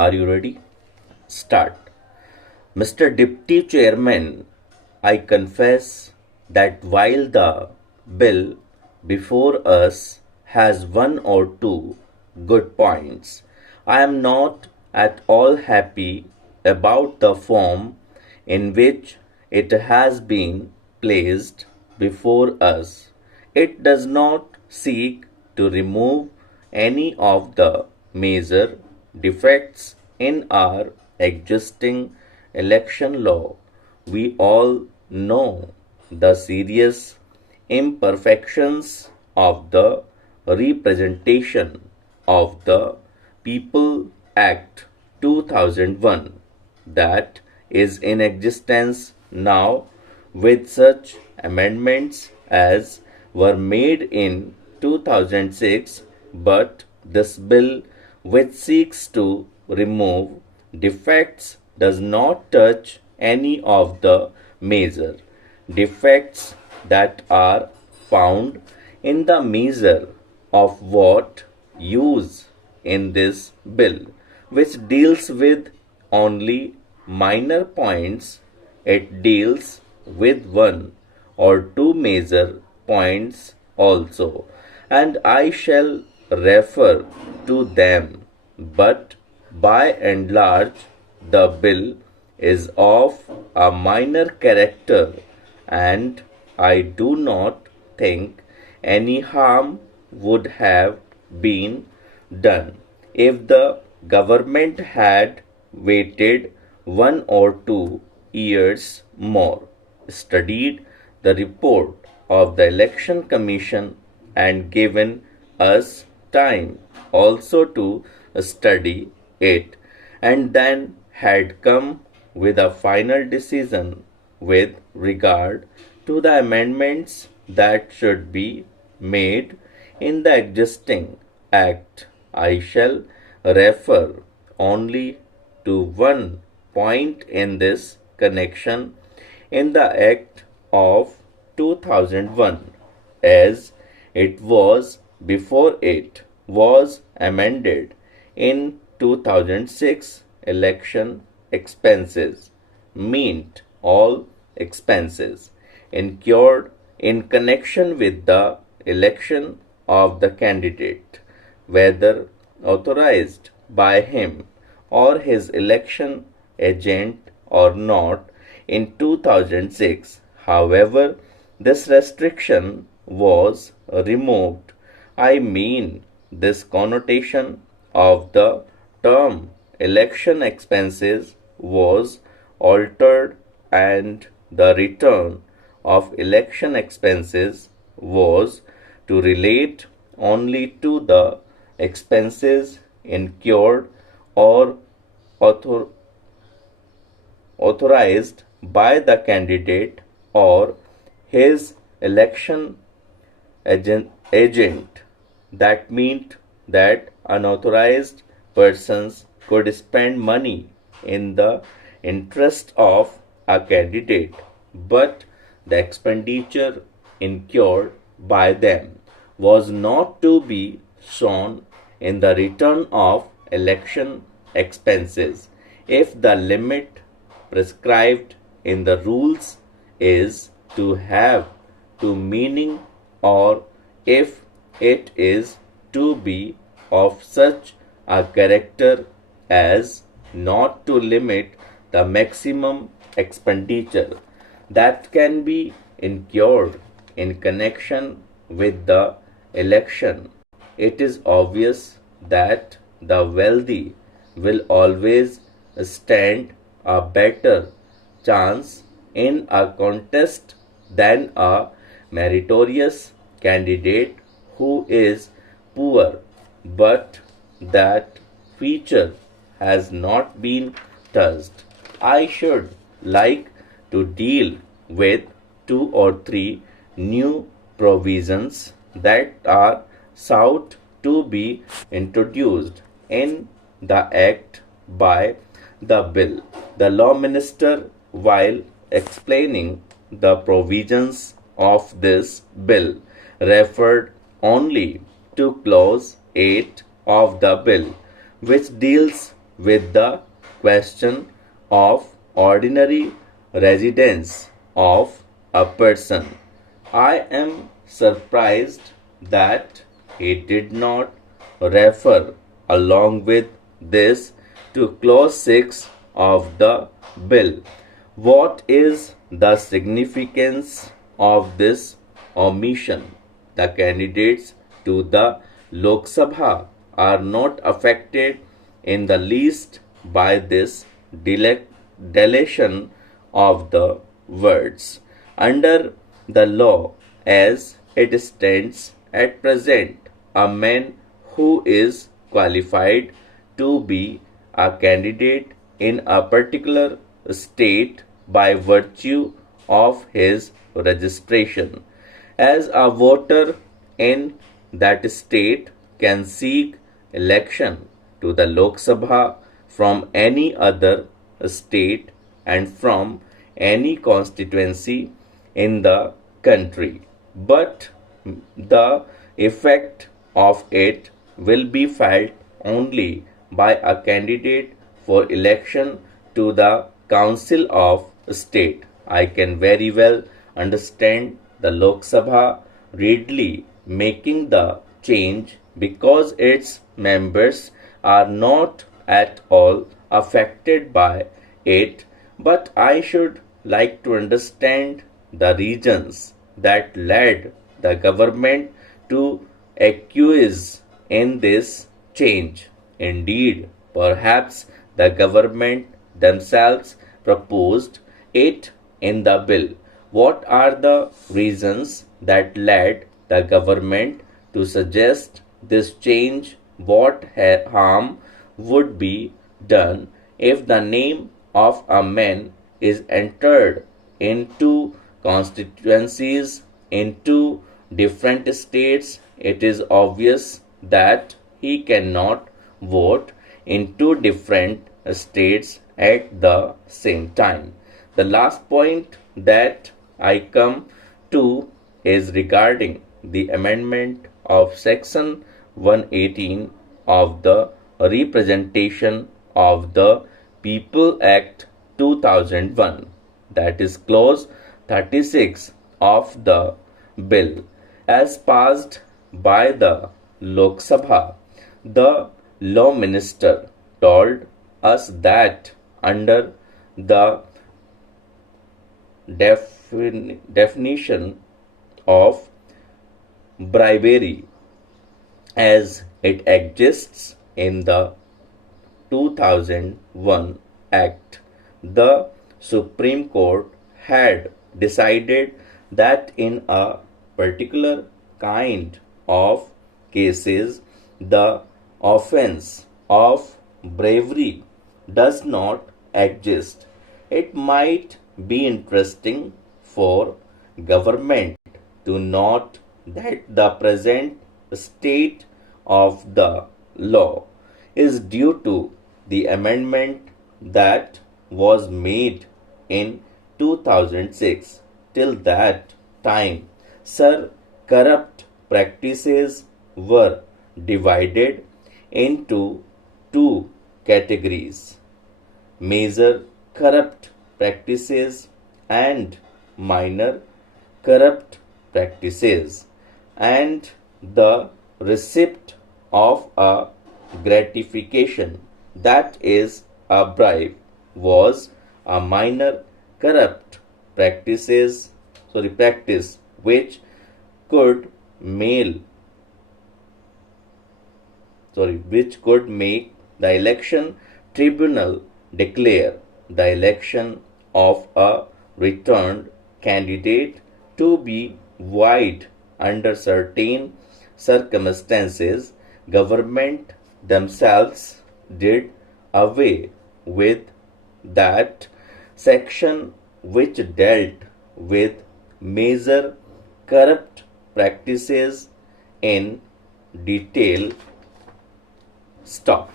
Are you ready? Start. Mr. Deputy Chairman, I confess that while the bill before us has one or two good points, I am not at all happy about the form in which it has been placed before us. It does not seek to remove any of the major defects in our existing election law. We all know the serious imperfections of the Representation of the People Act 2001 that is in existence now, with such amendments as were made in 2006, but this bill, which seeks to remove defects, does not touch any of the major defects that are found in the measure of what use in this bill, which deals with only minor points. It deals with one or two major points also, and I shall refer to them. But by and large, the bill is of a minor character, and I do not think any harm would have been done if the government had waited 1 or 2 years more, studied the report of the Election Commission, and given us time also to study it, and then had come with a final decision with regard to the amendments that should be made in the existing Act. I shall refer only to one point in this connection. In the Act of 2001, as it was before it was amended in 2006, election expenses meant all expenses incurred in connection with the election of the candidate, whether authorized by him or his election agent or not, in 2006. However, this restriction was removed. I mean, this connotation of the term election expenses was altered, and the return of election expenses was to relate only to the expenses incurred or authorized by the candidate or his election agent. That meant that unauthorized persons could spend money in the interest of a candidate, but the expenditure incurred by them was not to be shown in the return of election expenses if the limit prescribed in the rules is to have to meaning, or if it is to be of such a character as not to limit the maximum expenditure that can be incurred in connection with the election. It is obvious that the wealthy will always stand a better chance in a contest than a meritorious candidate who is poor, but that feature has not been touched. I should like to deal with 2 or 3 new provisions that are sought to be introduced in the Act by the bill. The Law Minister, while explaining the provisions of this bill, referred only to Clause 8 of the bill, which deals with the question of ordinary residence of a person. I am surprised that he did not refer along with this to clause 6 of the bill. What is the significance of this omission? The candidates to the Lok Sabha are not affected in the least by this deletion of the words. Under the law as it stands at present, a man who is qualified to be a candidate in a particular state by virtue of his registration as a voter in that state can seek election to the Lok Sabha from any other state and from any constituency in the country, but the effect of it will be felt only by a candidate for election to the Council of State. I can very well understand the Lok Sabha readily making the change because its members are not at all affected by it, but I should like to understand the reasons that led the government to acquiesce in this change. Indeed, perhaps the government themselves proposed it in the bill. What are the reasons that led the government to suggest this change? What harm would be done if the name of a man is entered into constituencies into different states? It is obvious that he cannot vote in two different states at the same time. The last point that I come to is regarding the amendment of section 118 of the Representation of the People Act 2001, that is clause 36 of the bill as passed by the Lok Sabha. The law minister told us that under the definition of bribery as it exists in the 2001 Act, the Supreme Court had decided that in a particular kind of cases, the offense of bravery does not exist. It might be interesting for government to note that the present state of the law is due to the amendment that was made in 2006. Till that time, sir, corrupt practices were divided into two categories: major corrupt practices and minor corrupt practices, and the receipt of a gratification, that is a bribe, was a minor corrupt practice which could make the election tribunal declare the election of a returned candidate to be void under certain circumstances. Government themselves did away with that section which dealt with major corrupt practices in detail. Stop.